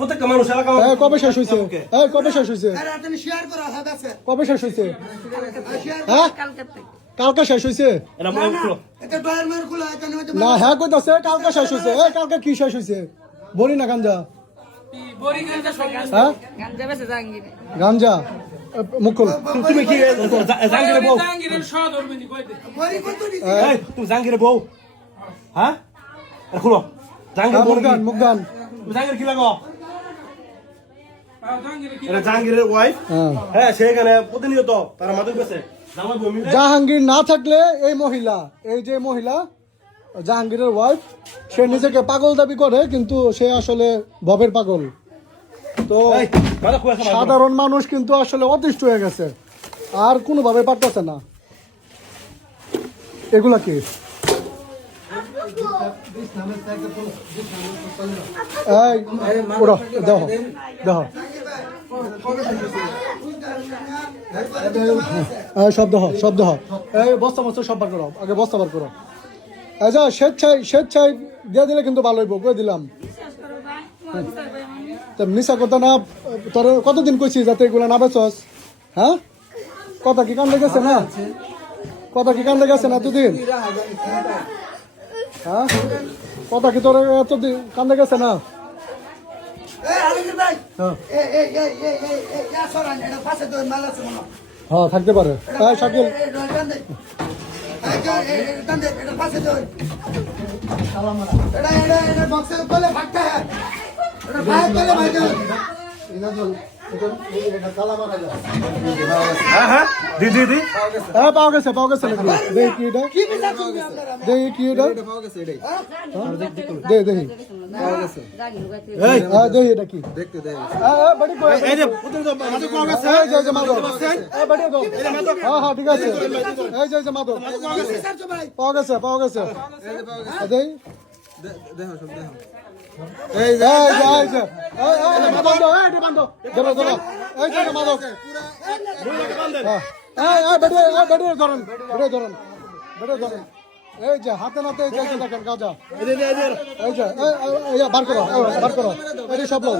প্রত্যেকটা মানুষ এলাকা কবে শেষ হয়েছে কবে শেষ হয়েছে কবে শেষ হয়েছে হ্যাঁ কালকে শেষ হয়েছে না হ্যাঁ কইতাছে কালকে শেষ হয়েছে কালকে কি শেষ হয়েছে বলি না গাঞ্জা হ্যাঁ গাঞ্জা মুখ খোল তুমি কি জাহাঙ্গীরের বউ তুমি জাহাঙ্গীরের বউ হ্যাঁ খুলো জাহাঙ্গীর মুখগান জাহাঙ্গীর কি লাগো এটা জাহাঙ্গীরের ওয়াইফ হ্যাঁ সেখানে প্রতিনিয়ত তারা মাদক বেছে জাহাঙ্গীর না থাকলে এই যে মহিলা জাহাঙ্গীরের ওয়াইফ সে নিজেকে পাগল দাবি করে কিন্তু সে আসলে ভবের পাগল তো সাধারণ মানুষ কিন্তু আসলে অতিষ্ঠ হয়ে গেছে আর কোনোভাবে পারতেছে না এগুলা কি দেখো দেখো শব্দ এই বস্তা সব বার করো আগে বস্তা বার করো আচ্ছা স্বেচ্ছায় দিয়ে দিলে কিন্তু ভালো হইব করে দিলাম মিশা কথা না তোর কতদিন কইছি যাতে এগুলো না বেচস হ্যাঁ কথা কি কান্দে গেছে না এতদিন হ্যাঁ কথা কি তোর এতদিন কান্দে গেছে না হ্যাঁ থাকতে পারে শাকিল পাওয়া গেছে দেখি এটা কি হ্যাঁ ঠিক আছে এই যে মাদক পাওয়া গেছে এই যে হাতে নাতে দেখেন গাঁজা বার করো এই সব লোক